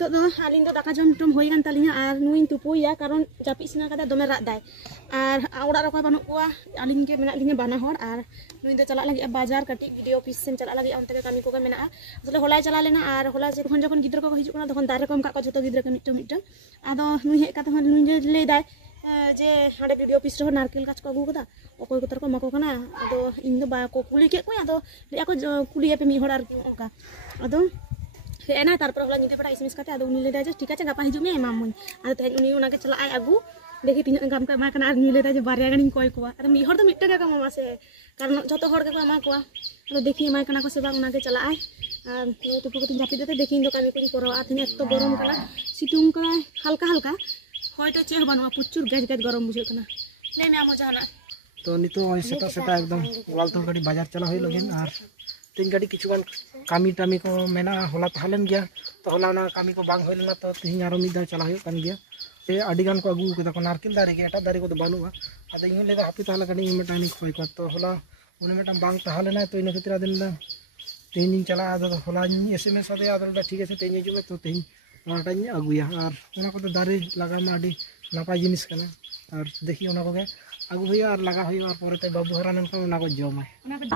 नितो दो आलिन दो दाका जम टम होइगान तालिना आर नुइन तुपुया कारण जापि सिना कदा दोमे राग दाय आर ओड़ा रको बानु कुआ आलिन के मेना लिने बाना हर आर नुइन दो चला लगी बाजार कटी वीडियो ऑफिस सेन चला लगी अंते के कामी को मेना असले होलाय चला लेना आर होला जखन जखन गिद्र को हिजु कना तखन दारे कम का जतो गिद्र के मिटो मिटो आदो नुइ हे का तखन नुइ ले दाय जे हाडे वीडियो ऑफिस रो नारकेल गाछ को अगु कदा ओकोय को मको कना आदो इन दो बा को कुली के को आदो ले को कुली पे मी होड़ आर ओका आदो हेना तारपर होला निते पड़ा इसमिस काते आदो उनी ले दाय जे ठीक आछे गापा हिजु मे एमाम मुई आदो तेज उनी उना के चला आय अगु देखि तिना गाम का मा कना आर नी ले दाय जे बारिया गानी कोय कोआ आदो मी होड़ तो मिट्टे का मामा से कारण जतो होड़ के मा कोआ आदो देखि मा कना को से बा उना के चला आय आर तुपु को जापि देते देखि इन दो कामी को करो आ तिने तो गरम कला सितुंग का हल्का हल्का होयतो चेह बानुआ प्रचुर गज गज गरम बुझे कना ले मे आमो जहाना तो नितो सेटा सेटा एकदम वालतो गाड़ी बाजार चला होई लगिन आर तीन गाड़ी किछुगान कामी टामी को मेना होला तहलेन गया तो होला ना कामी को बांग होइलना तो तिहिं आरो मिदा चला होय कान गया ए आडिगान को अगु केदा को नारकेल दारे के एटा दारे को बानुआ आदा इन लेदा हापी तहला गाड़ी इन मेटानी खोय को तो होला उन मेटा बांग तहलेना तो इन खतिर आदिन दा तिहिं चला आदा होला एसएमएस आदे आदा ठीक है तिहिं जुमे तो तिहिं ओनाटानी अगुया आर ओना को दारे लगा मा आडी नापा जिनिस कना और देखि ओना को अगु होय और लगा होय और परते बाबू हरानन को ओना को जमाय ओना के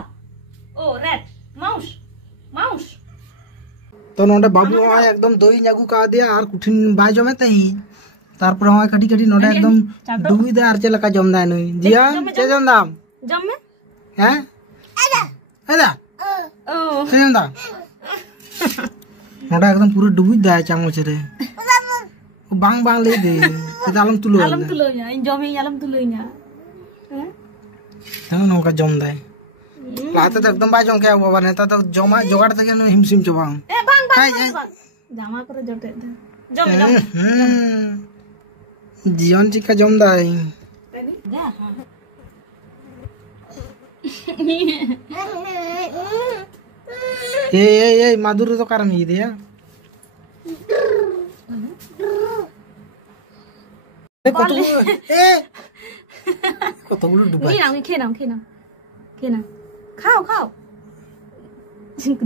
ओ रेड माउस माउस तो नोडे बाबू होय एकदम दोई न्यागु का दिया और कुठिन बाय जमे तई तारपर होय कटी कटी नोडे एकदम डुबी दे और चेलका जमदा नई जिया चे जमदाम जम में हैं आदा ओ चे जमदा नोडे एकदम पूरा डुबी दे चामच रे बांग बांग ले दे आलम तुलो या इन जमे आलम तुलो nya हैं तंग नोका जमदा लाते तो एकदम बाय जम के बाबा नेता तो जमा जोगाड़ तक न हिमसिम चबांग ए बांग बांग जामा करे जटे जम जीवन चिका जमदा ए माधुर तो कारण ही दिया কতগুলো ডুবাই নি আমি খেয়ে নাও খাও খাও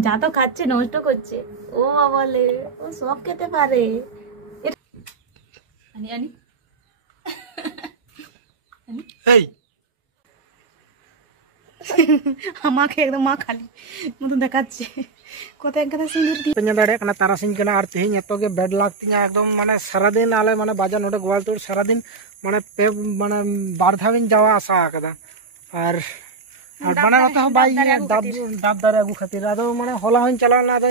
যা তো খাচ্ছে নষ্ট করছে ও বলে ও সব খেতে পারে আনি আনি এই আমাকে একদম মা খালি মতো দেখাচ্ছে কত একটা সিন্দুর দি तन्या दाड़े कना तारासिन कना और तेहिं एतो के बेड लागतिया एकदम माने सारा दिन आले माने बाजार नोडे गोवाल तोड़ सारा दिन माने पे माने बार धाविन जावा आशा आकदा और माने अतो बाई दाब दारे अगु खातिर आदो माने होला हन चलाना आदो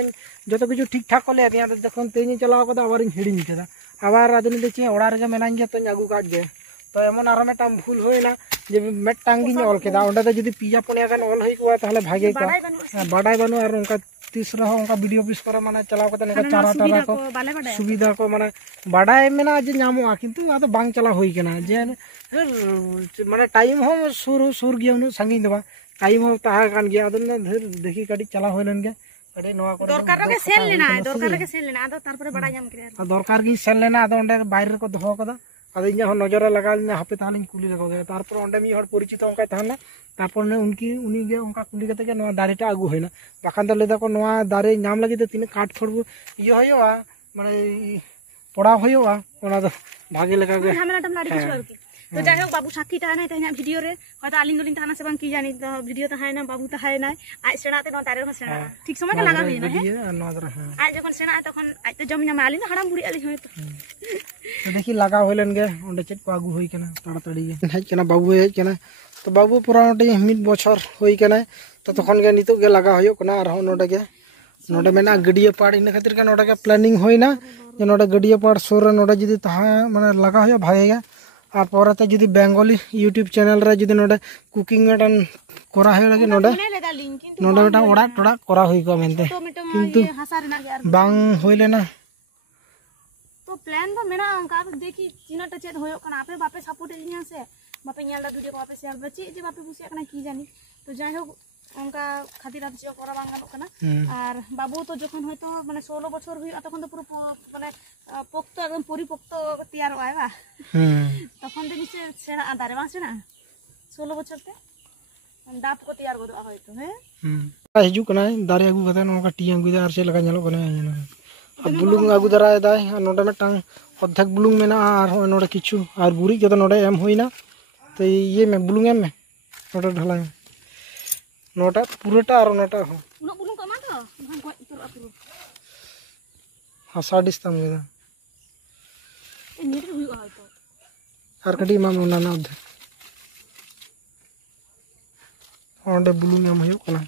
जतो किछु ठीक ठाक कोले आदिया देखन तेहिं चलाव कदा आबार हिडिन केदा आबार आदिन देखि ओड़ा रे मेनान जे तो अगु काट जे तो एमन आरो मेटाम भूल होइना जे मेटांगी ऑल केदा ओंडे तो जदी पिया पुनिया गान ऑल होई को ताहले भागे को बाडाय बानु और उनका तीसरा उनका वीडियो ऑफिस पर माने चलाव कते उनका चारा टारा को सुविधा को माने बाडाय मेना जे नामो किंतु आदो बांग चला होई केना जे माने टाइम हो सुर गया उन संगी दबा टाइम हो ताहा कान गया आदो धर देखि काडी चला होइलन गे काडी नोआ को दरकार के सेल लेना आदो तारपरे बाडाय जाम करे दरकार की सेल लेना आदो ओंडे बाहर को दोहो कदा आदो इन्या नजर लगा ने हापे तालिन कुली लगा गया तारपर ओंडे मी हर परिचित ओंका थाना तारपर ने उनी गे ओंका कुली कते के नोआ दारेटा आगु होइना बाखान द लेदा को नोआ दारे नाम लगी तिने काट फोड़बो इयो होयोआ माने पड़ा होयोआ ओना दो भागे लगा गे हमरा तम लाड़ी किछु आरकी तो जाय होक बाबू साक्षी ताहाय नाय ताहाय वीडियो रे हयतो आलिन दोलिन ताहाना से बांग की जानी तो वीडियो ताहाय ना बाबू ताहाय नाय आज सेणाते नो तारे हो सेणा ठीक समय के लगा होइना है आज जखन सेणा तखन आज तो जम न्याम आलिन हराम बुड़ी आलिन होय तो देखि लगा होइलन गे ओंडे चेट को आगु होई केना ताड़ाताड़ी हेज केना बाबू हेज केना तो बाबू पुराटे मिद बछर होई केना तो तखन गे नितो गे लगा होयो कना आर नोडे गे नोडे मेना गडिया पाड़ इन खातिर के नोडे के प्लानिंग होइना जे नोडे गडिया पाड़ सोर नोडे जदी ताहा माने लगा होयो भागेगा और परते जदी बेंगली यूट्यूब चैनल रे जदी नोडे कुकिंग मेटन करा होय लगे नोडे मेटा ओड़ा टोड़ा करा होई को मेनते किंतु बांग होइलेना तो प्लान बा मेरा अंका देखि चिनाटा चेत होयो कना आपे बापे सपोर्ट एलिया से बापे ᱧᱮᱞदा वीडियो को बापे शेयर बची जे बापे बुसिया कना की जानी तो जाय हो अंका खातिर अब जे करा बांग गानो कना और बाबू तो जखन होयतो माने 16 बछर हुई तखन तो पूरा माने पोक्त एकदम परिपक्त तैयार होय बा तखन देखि से सेना आदारे वासे ना 16 बछर ते दाप को तैयार गदो होयतो हे हिजु कना दारे अगु कथा नोका टी अंगु दार से लगा ñalo कना बुलुंग आगू दराय दाय नोडे मिटांग अद्धेक बुलुंग मेना और नोडे किछु और गुरी जदो नोडे एम होइना तो ये में बुलुंग एम में नोडे ढलाई में नोटा पूराटा और नोटा हो उनो बुलुंग को मा तो भान को इतर अपुरो हां साडिस तम गेदा ए नीट हुई आय तो और कटी मा मोना ना अद्धेक ओंडे बुलुंग एम होयो कना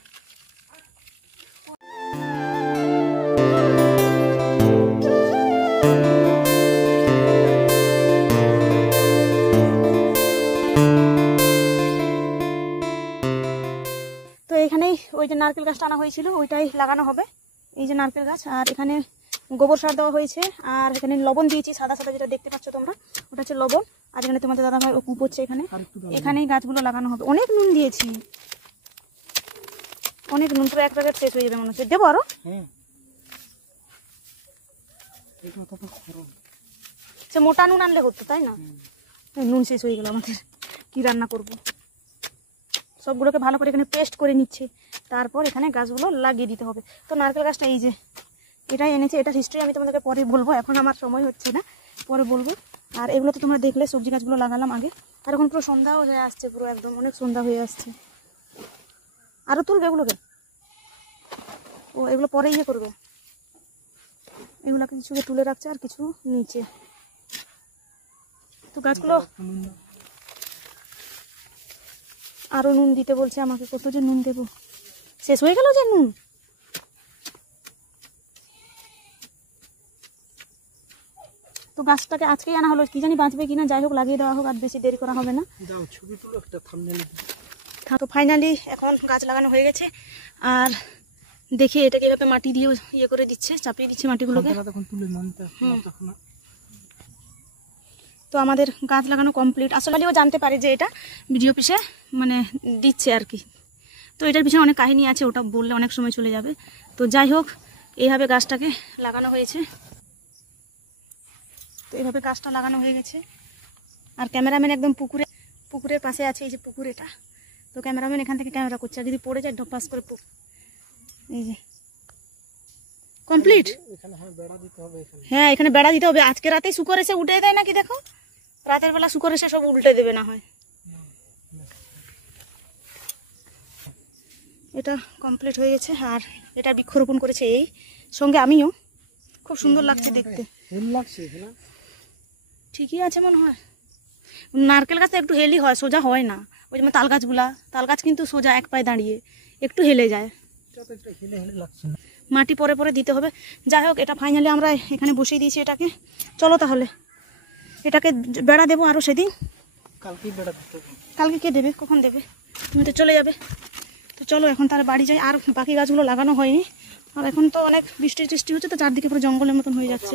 ওই যে নারকেল গাছটা আনা হয়েছিল ওইটাই লাগানো হবে। এই যে নারকেল গাছ, আর এখানে গোবর সার দেওয়া হয়েছে, আর এখানে লবণ দিয়েছি সাদা সাদা যেটা দেখতে পাচ্ছ তোমরা, ওটা হচ্ছে লবণ। আর এখানে তোমাদের দাদা ভাই কূপ হচ্ছে, এখানেই গাছগুলো লাগানো হবে। অনেক নুন দিয়েছি, অনেক নুন, পুরো এক প্যাকেট শেষ হয়ে যাবে মনে হচ্ছে। দেবো আরো? সে মোটা নুন আনলে হতো, তাই না? নুন শেষ হয়ে গেল আমাদের, কি রান্না করবো? সবগুলোকে ভালো করে এখানে পেস্ট করে নিচ্ছে, তারপর এখানে গাছগুলো লাগিয়ে দিতে হবে। তো নারকেল গাছটা এই যে এটাই এনেছে, এটা হিস্ট্রি আমি তোমাদেরকে পরে বলবো, এখন আমার সময় হচ্ছে না, পরে বলবো। আর এগুলো তো তোমরা দেখলে সবজি গাছগুলো লাগালাম আগে, আর এখন পুরো সন্ধ্যাও হয়ে আসছে, পুরো একদম অনেক সন্ধ্যা হয়ে আসছে। আরও তুলবে এগুলোকে? ও এগুলো পরে ইয়ে করবে, এগুলোকে কিছুকে তুলে রাখছে আর কিছু নিচে। তো গাছগুলো আরো নুন দিতে বলছে আমাকে, কত যে নুন দেবো, শেষ হয়ে গেল যে নুন। তো গাছটাকে আজকেই আনা হলো, কি জানি বাঁচবে কিনা, যাই হোক লাগিয়ে দেওয়া হোক, আর বেশি দেরি করা হবে না। তো ফাইনালি এখন গাছ লাগানো হয়ে গেছে, আর দেখি এটাকে এভাবে মাটি দিয়ে ইয়ে করে দিচ্ছে, চাপিয়ে দিচ্ছে মাটিগুলোকে। তো আমাদের গাছ লাগানো কমপ্লিট। আসলে ও জানতে পারে যে এটা ভিডিও পিছে মানে দিচ্ছে আর কি, তো এটার পিছনে অনেক কাহিনী আছে, ওটা বললে অনেক সময় চলে যাবে। তো যাই হোক এইভাবে গাছটাকে লাগানো হয়েছে, তো এইভাবে গাছটা লাগানো হয়ে গেছে। আর ক্যামেরাম্যান একদম পুকুরের পাশে আছে, এই যে পুকুর এটা, তো ক্যামেরাম্যান এখান থেকে ক্যামেরা করছে, আর যদি পড়ে যায় ঢপাস করে এই যে কমপ্লিট। হ্যাঁ এখানে বেড়া দিতে হবে, আজকে রাতেই শুকর এসে উঠে দেয় নাকি, দেখো রাতের বেলা শুকর এসে সব উল্টে দেবে না হয়। এটা কমপ্লিট হয়ে গেছে, আর এটা বৃক্ষরোপণ করেছে এই সঙ্গে আমিও, খুব সুন্দর লাগছে দেখতে। ঠিকই আছে মনে হয়, নারকেল গাছটা একটু হেলি হয়, সোজা হয় না। ওই যেমন তাল গাছগুলা, তাল গাছ কিন্তু সোজা এক পায়ে দাঁড়িয়ে, একটু হেলে যায়, মাটি পরে পরে দিতে হবে। যাই হোক এটা ফাইনালি আমরা এখানে বসিয়ে দিয়েছি এটাকে। চলো তাহলে এটাকে বেড়া দেবো আরও সেদিন, কালকে কে দেবে, কখন দেবে, তুমি তো চলে যাবে। তো চলো এখন তার বাড়ি যাই, আর বাকি গাছগুলো লাগানো হয়নি, আর এখন তো অনেক বৃষ্টি হচ্ছে, তো চারদিকে পুরো জঙ্গলের মতন হয়ে যাচ্ছে।